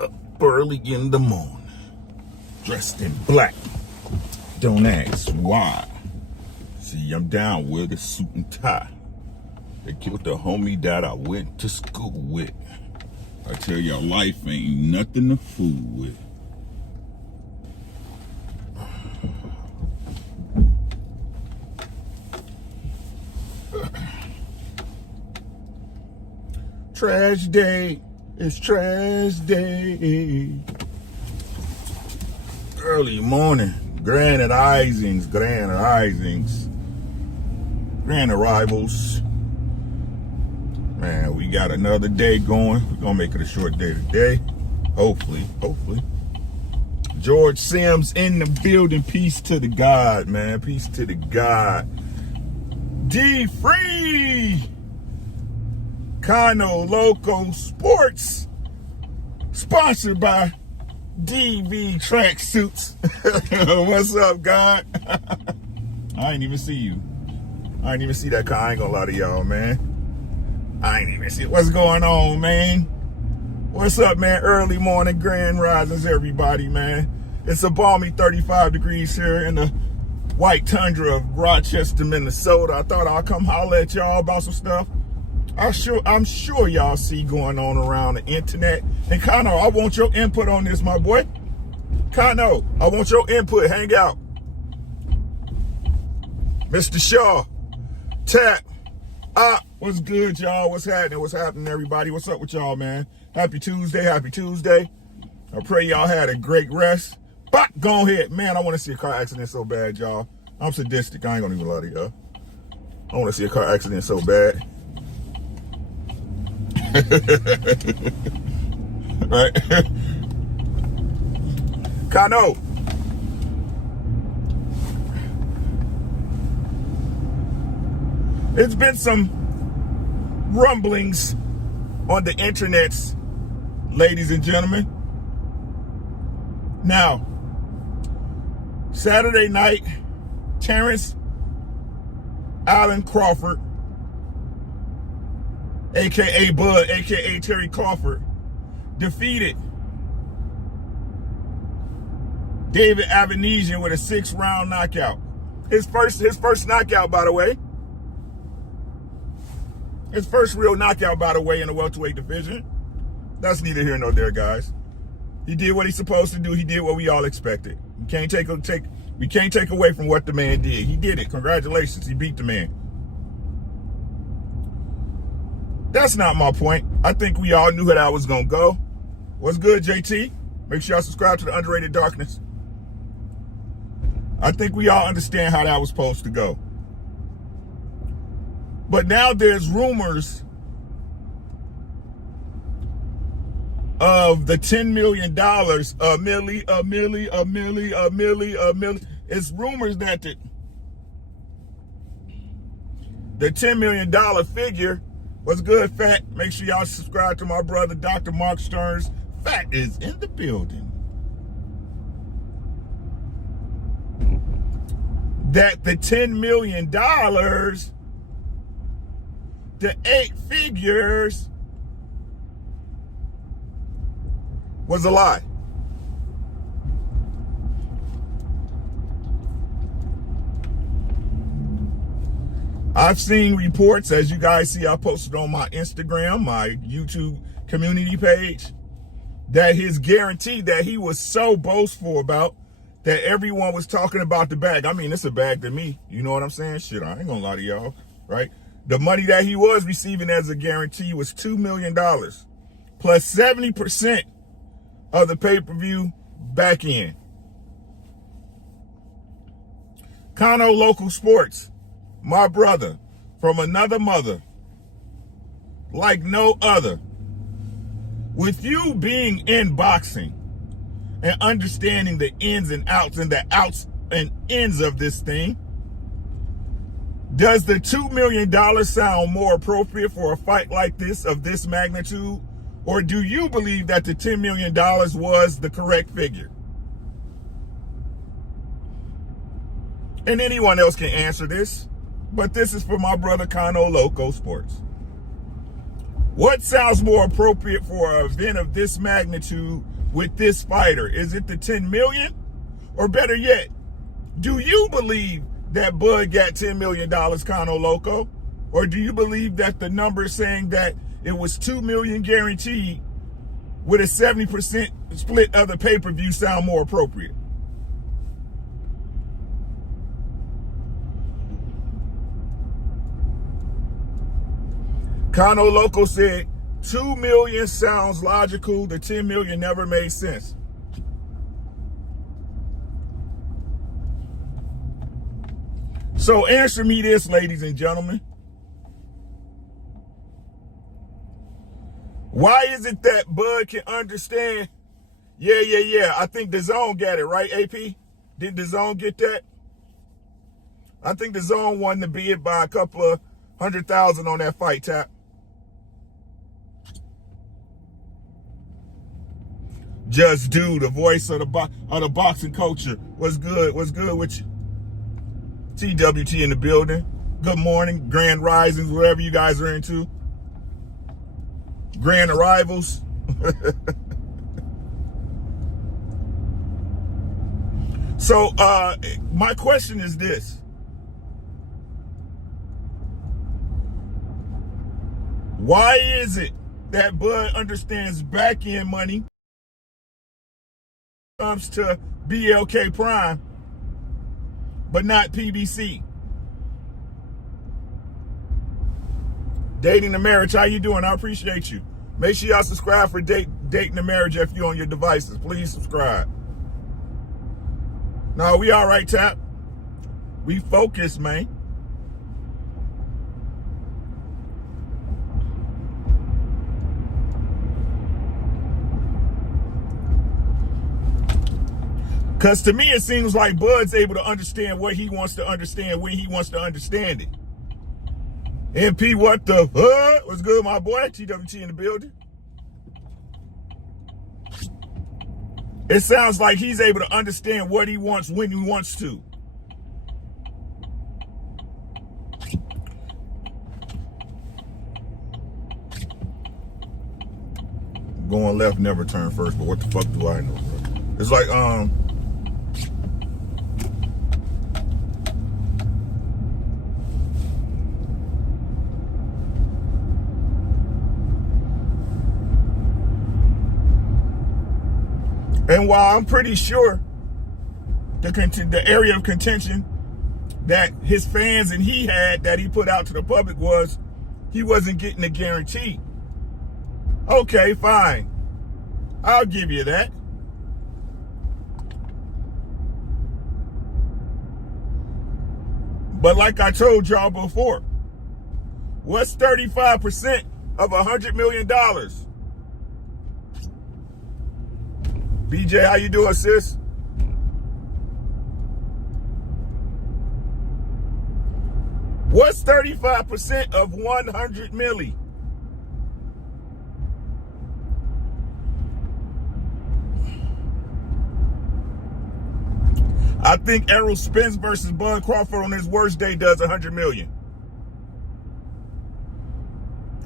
Up early in the morning, dressed in black. Don't ask why. See, I'm down with a suit and tie. They killed the homie that I went to school with. I tell y'all, life ain't nothing to fool with. Trash day, it's trash day. Early morning, grand risings, grand arrivals. Man, we got another day going. We're gonna make it a short day today. Hopefully. George Sims in the building. Peace to the God, man. Peace to the God. D Free. Kano Loco Sports. Sponsored by DV Tracksuits. What's up, God? I ain't even see you. I ain't even see that car. I ain't gonna lie to y'all, man. I ain't even see it. What's going on, man? What's up, man? Early morning grand risings, everybody, man. It's a balmy 35 degrees here in the white tundra of Rochester, Minnesota. I thought I'd come holler at y'all about some stuff I'm sure y'all see going on around the internet. And Kano, I want your input on this, my boy. Kano, I want your input. Hang out. Mr. Shaw, Tap, what's good, y'all? What's happening, everybody? What's up with y'all, man? Happy Tuesday. I pray y'all had a great rest. But go ahead. Man, I want to see a car accident so bad, y'all. I'm sadistic. I ain't gonna even lie to y'all. I want to see a car accident so bad. Right? Kano. It's been some rumblings on the internets, ladies and gentlemen. Now, Saturday night, Terrence Allen Crawford, aka Bud, aka Terry Crawford, defeated David Avanesian with a 6-round knockout. His first knockout, by the way. His first real knockout, by the way, in the welterweight division. That's neither here nor there, guys. He did what he's supposed to do. He did what we all expected. We can't take away from what the man did. He did it. Congratulations. He beat the man. That's not my point. I think we all knew how that was going to go. What's good, JT? Make sure y'all subscribe to the Underrated Darkness. I think we all understand how that was supposed to go. But now there's rumors of the $10 million, a milli. It's rumors that the $10 million figure was good, Fat. Make sure y'all subscribe to my brother, Dr. Mark Stearns. Fat is in the building. That the $10 million, the 8 figures, was a lie. I've seen reports, as you guys see, I posted on my Instagram, my YouTube community page, that his guarantee that he was so boastful about that everyone was talking about the bag. I mean, it's a bag to me. You know what I'm saying? Shit, I ain't gonna lie to y'all, right? The money that he was receiving as a guarantee was $2 million plus 70% of the pay-per-view back end. Kano Local Sports, my brother from another mother, like no other. With you being in boxing and understanding the ins and outs and the outs and ends of this thing, does the $2 million sound more appropriate for a fight like this, of this magnitude? Or do you believe that the $10 million was the correct figure? And anyone else can answer this, but this is for my brother Kano Loco Sports. What sounds more appropriate for an event of this magnitude with this fighter? Is it the 10 million? Or better yet, do you believe that Bud got $10 million, Cano Loco? Or do you believe that the number saying that it was $2 million guaranteed with a 70% split of the pay-per-view sound more appropriate? Cano Loco said 2 million sounds logical. The 10 million never made sense. So answer me this, ladies and gentlemen. Why is it that Bud can understand? Yeah. I think the Zone got it, right, AP? Did the Zone get that? I think the Zone won the bid by a couple of 100,000 on that fight, Tap. Just Do, the voice of the boxing culture. What's good with you? TWT in the building. Good morning. Grand risings, whatever you guys are into. Grand arrivals. So, my question is this. Why is it that Bud understands back-end money comes to BLK Prime, but not PBC? Dating the Marriage, how you doing? I appreciate you. Make sure y'all subscribe for Dating the Marriage if you're on your devices. Please subscribe. No, we all right, Tap. We focus, man. Because to me, it seems like Bud's able to understand what he wants to understand when he wants to understand it. MP, what the fuck? What's good, my boy? TWT in the building. It sounds like he's able to understand what he wants when he wants to. Going left, never turn first, but what the fuck do I know, bro? It's like, and while I'm pretty sure the area of contention that his fans and he had that he put out to the public was he wasn't getting a guarantee. Okay, fine. I'll give you that. But like I told y'all before, what's 35% of $100 million? BJ, how you doing, sis? What's 35% of 100 milli? I think Errol Spence versus Bud Crawford on his worst day does 100 million.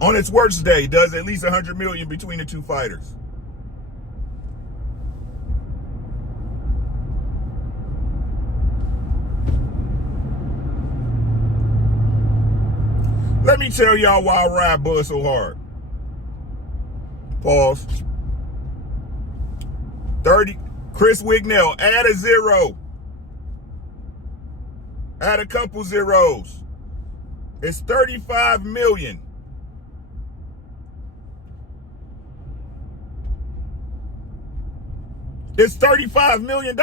On its worst day, does at least 100 million between the two fighters. Let me tell y'all why I ride Bud so hard. Pause. 30. Chris Wignell, add a 0. Add a couple zeros. It's 35 million. It's $35 million.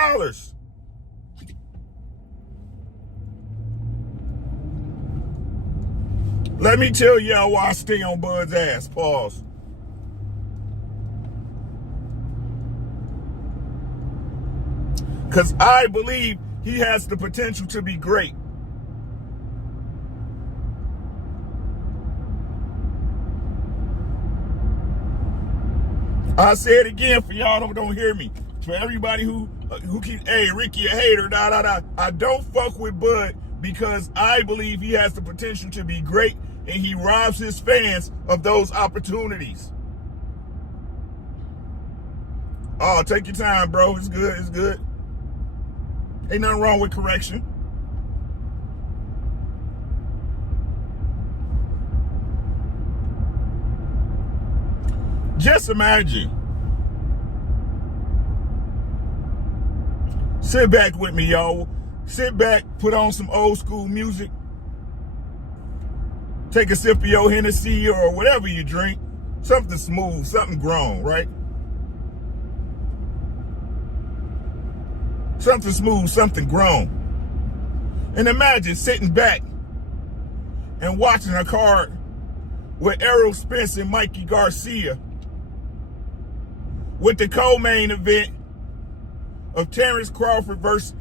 Let me tell y'all why I stay on Bud's ass. Pause. Because I believe he has the potential to be great. I'll say it again for y'all don't hear me. For everybody who keeps, hey, Ricky a hater, I don't fuck with Bud because I believe he has the potential to be great and he robs his fans of those opportunities. Oh, take your time, bro. It's good. It's good. Ain't nothing wrong with correction. Just imagine. Sit back with me, y'all. Sit back, put on some old school music. Take a sip of your Hennessy or whatever you drink. Something smooth, something grown, right? Something smooth, something grown. And imagine sitting back and watching a card with Errol Spence and Mikey Garcia with the co-main event of Terrence Crawford versus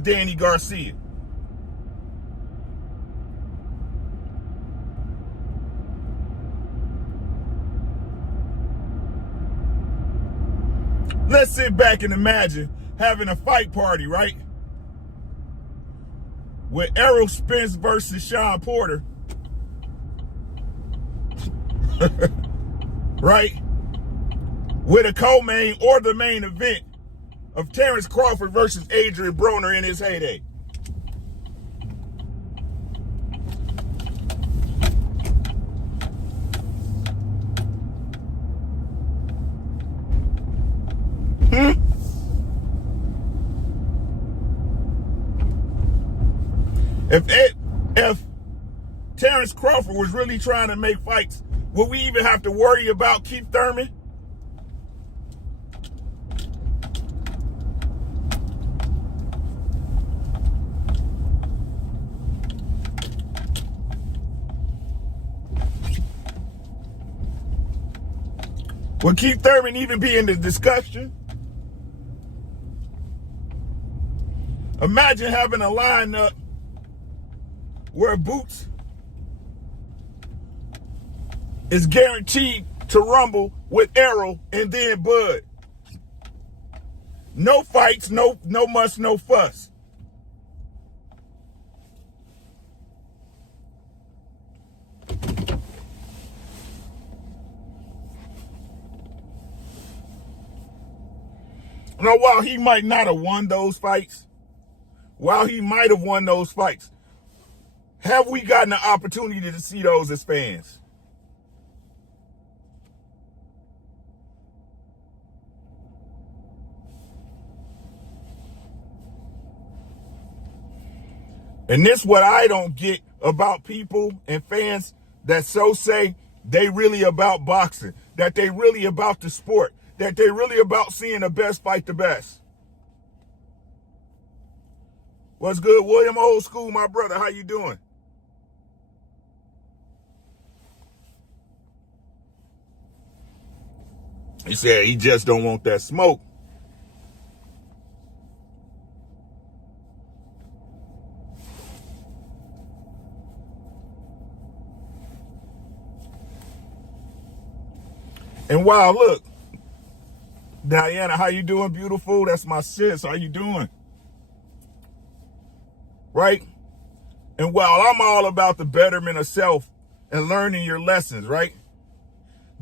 Danny Garcia. Let's sit back and imagine having a fight party, right? With Errol Spence versus Sean Porter. Right? With a co-main or the main event of Terrence Crawford versus Adrian Broner in his heyday. If Terrence Crawford was really trying to make fights, would we even have to worry about Keith Thurman? Would Keith Thurman even be in the discussion? Imagine having a lineup where Boots is guaranteed to rumble with Errol and then Bud. No fights, no muss, no fuss. Now, while he might not have won those fights, have we gotten the opportunity to see those as fans? And this what I don't get about people and fans that so say they really about boxing, that they really about the sport, that they really about seeing the best fight the best. What's good, William? Old school, my brother. How you doing? He said he just don't want that smoke. And wow, look, Diana, how you doing, beautiful? That's my sis. How you doing? Right? And while I'm all about the betterment of self and learning your lessons, right?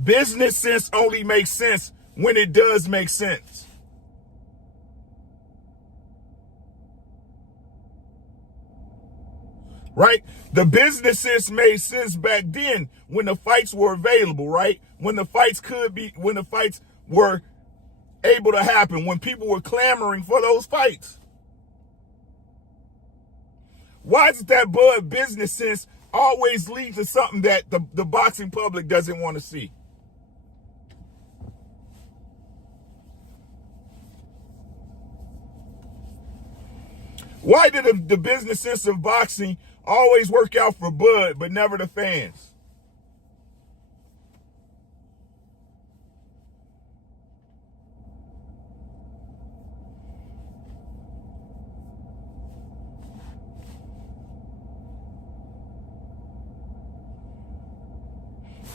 Business sense only makes sense when it does make sense. Right? The business sense made sense back then when the fights were available, right? When the fights were able to happen, when people were clamoring for those fights. Why is it that Bud business sense always leads to something that the boxing public doesn't want to see? Why did the business sense of boxing always work out for Bud, but never the fans?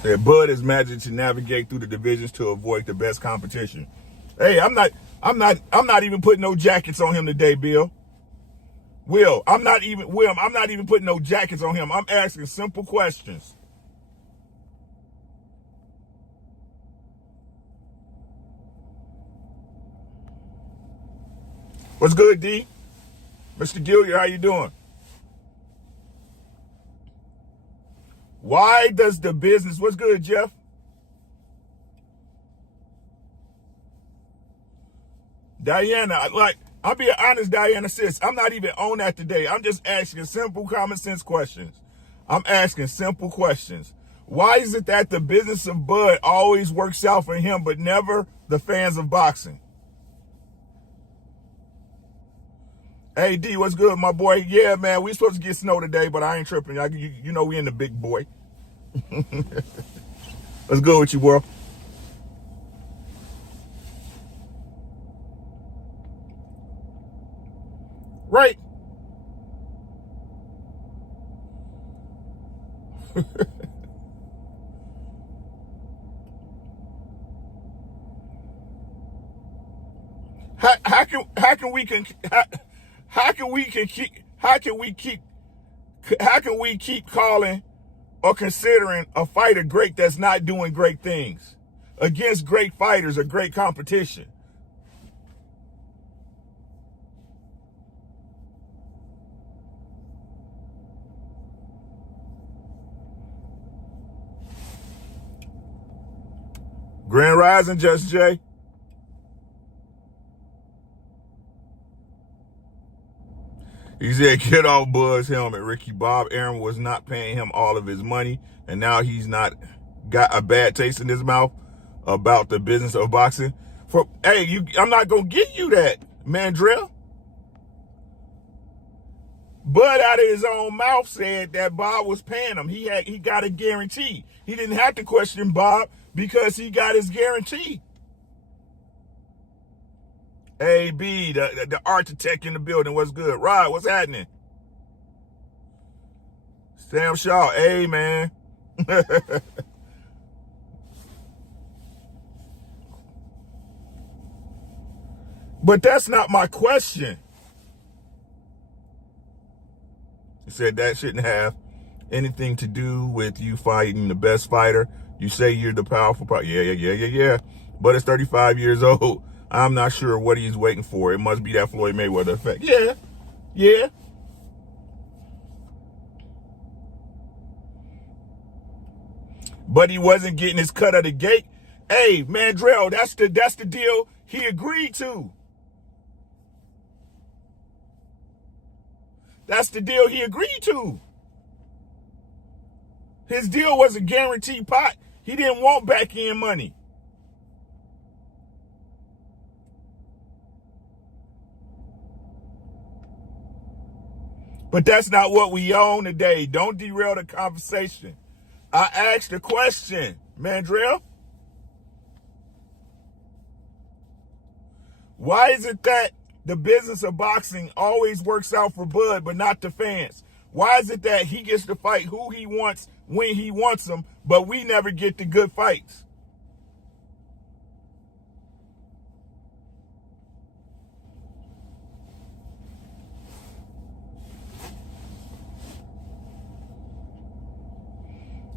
That Bud is managing to navigate through the divisions to avoid the best competition. Hey, I'm not even putting no jackets on him today, Bill. I'm not even putting no jackets on him. I'm asking simple questions. What's good, D? Mr. Gilliard, how you doing? Why does the business, what's good, Jeff? Diana, I'll be honest, Diana, sis, I'm not even on that today. I'm just asking simple common sense questions. I'm asking simple questions. Why is it that the business of Bud always works out for him, but never the fans of boxing? Hey, D, what's good, my boy? Yeah, man, we supposed to get snow today, but I ain't tripping. You know we in the big boy. What's good with you, bro? Right. How can we keep calling or considering a fighter great that's not doing great things against great fighters or great competition? Grand Rising, Just Jay. He said, get off Bud's helmet, Ricky. Bob Aaron was not paying him all of his money, and now he's not got a bad taste in his mouth about the business of boxing. I'm not going to give you that, Mandrell. Bud out of his own mouth said that Bob was paying him. He got a guarantee. He didn't have to question Bob because he got his guarantee. AB, the architect in the building, what's good? Rod, what's happening? Sam Shaw, hey, man. But that's not my question. He said that shouldn't have anything to do with you fighting the best fighter. You say you're the powerful part. Yeah. But it's 35 years old. I'm not sure what he's waiting for. It must be that Floyd Mayweather effect. Yeah. But he wasn't getting his cut of the gate. Hey, Mandrell, that's the deal he agreed to. That's the deal he agreed to. His deal was a guaranteed pot. He didn't want back end money. But that's not what we own today. Don't derail the conversation. I asked a question, Mandrell. Why is it that the business of boxing always works out for Bud, but not the fans? Why is it that he gets to fight who he wants when he wants them, but we never get the good fights?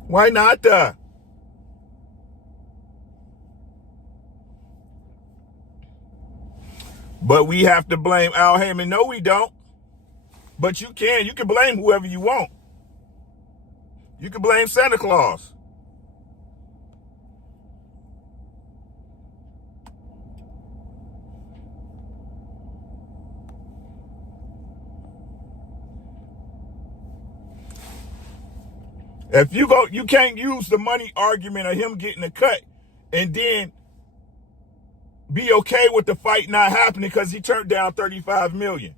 Why not? But we have to blame Al Heyman. No, we don't. But you can. You can blame whoever you want. You can blame Santa Claus. If you can't use the money argument of him getting a cut and then be okay with the fight not happening because he turned down $35 million.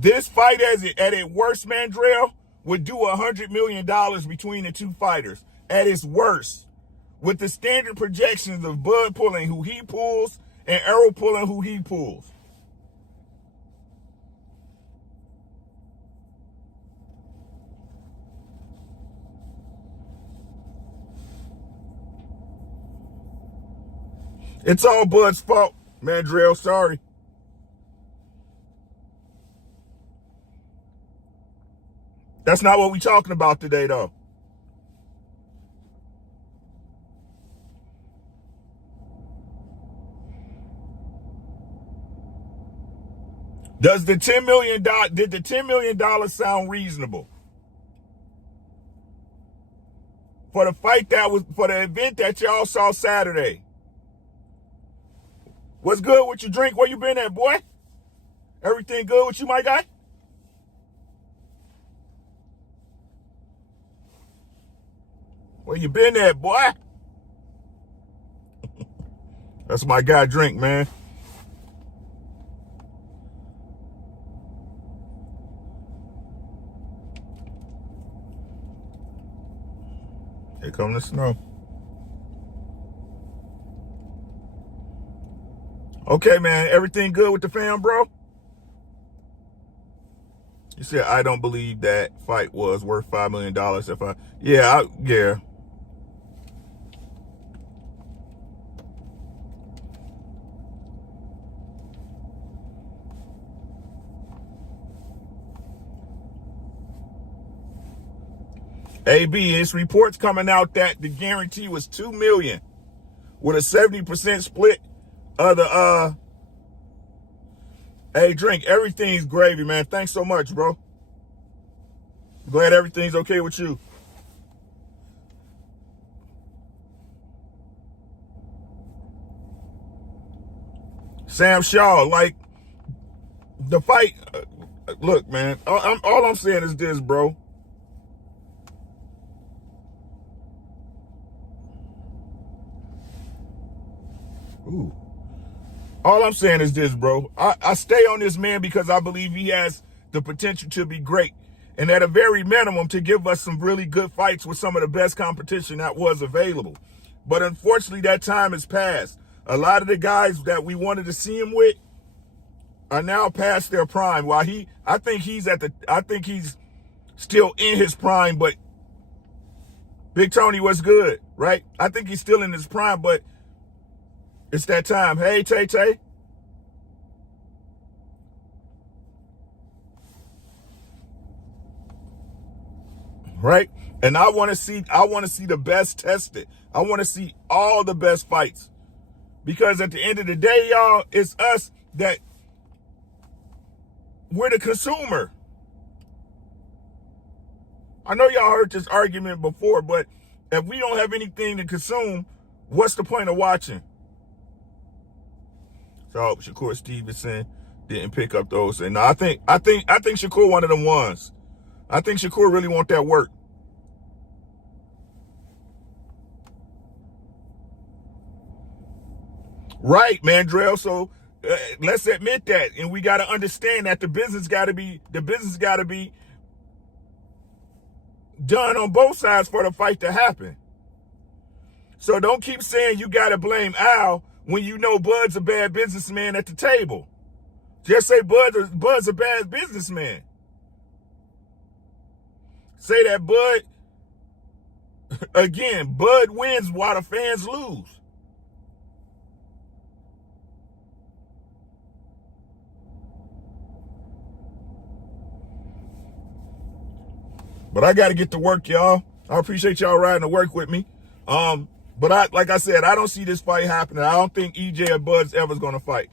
This fight at its worst, Mandrell, would do $100 million between the two fighters at its worst. With the standard projections of Bud pulling who he pulls and Errol pulling who he pulls. It's all Bud's fault. Mandrell, sorry. That's not what we're talking about today, though. Did the $10 million sound reasonable? For the fight for the event that y'all saw Saturday. What's good with your drink? Where you been at, boy? Everything good with you, my guy? Where you been at, boy? That's my guy drink, man. Here come the snow. Okay, man. Everything good with the fam, bro? You said, I don't believe that fight was worth $5 million. Yeah. AB, it's reports coming out that the guarantee was $2 million with a 70% split of the Hey, drink, everything's gravy, man. Thanks so much, bro. Glad everything's okay with you. Sam Shaw, like the fight. Look, man, all I'm saying is this, bro. Ooh. All I'm saying is this, bro. I stay on this man because I believe he has the potential to be great. And at a very minimum, to give us some really good fights with some of the best competition that was available. But unfortunately, that time has passed. A lot of the guys that we wanted to see him with are now past their prime. While I think he's still in his prime, but Big Tony was good, right? I think he's still in his prime, but it's that time. Hey, Tay. Right? And I want to see the best tested. I want to see all the best fights. Because at the end of the day, y'all, it's us that we're the consumer. I know y'all heard this argument before, but if we don't have anything to consume, what's the point of watching? So Shakur Stevenson didn't pick up those. And I think Shakur one of them ones. I think Shakur really want that work. Right, Mandrell. So let's admit that, and we got to understand that the business got to be done on both sides for the fight to happen. So don't keep saying you got to blame Al when you know Bud's a bad businessman at the table. Just say Bud's a bad businessman. Say that Bud wins while the fans lose. But I got to get to work, y'all. I appreciate y'all riding to work with me. But like I said, I don't see this fight happening. I don't think EJ or Bud's ever going to fight.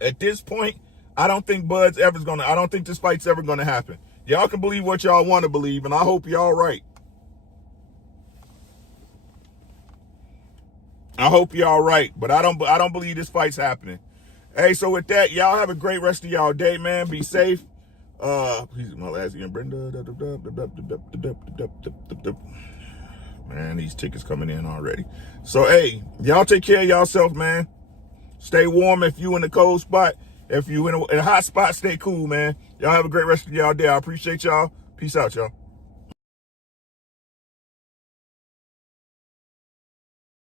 At this point, I don't think I don't think this fight's ever going to happen. Y'all can believe what y'all want to believe, and I hope y'all right. I hope y'all right, but I don't believe this fight's happening. Hey, so with that, y'all have a great rest of y'all day, man. Be safe. Please, my last again, Brenda. Man, these tickets coming in already. So, hey, y'all take care of yourself, man. Stay warm if you in the cold spot. If you in a hot spot, stay cool, man. Y'all have a great rest of y'all day. I appreciate y'all. Peace out, y'all.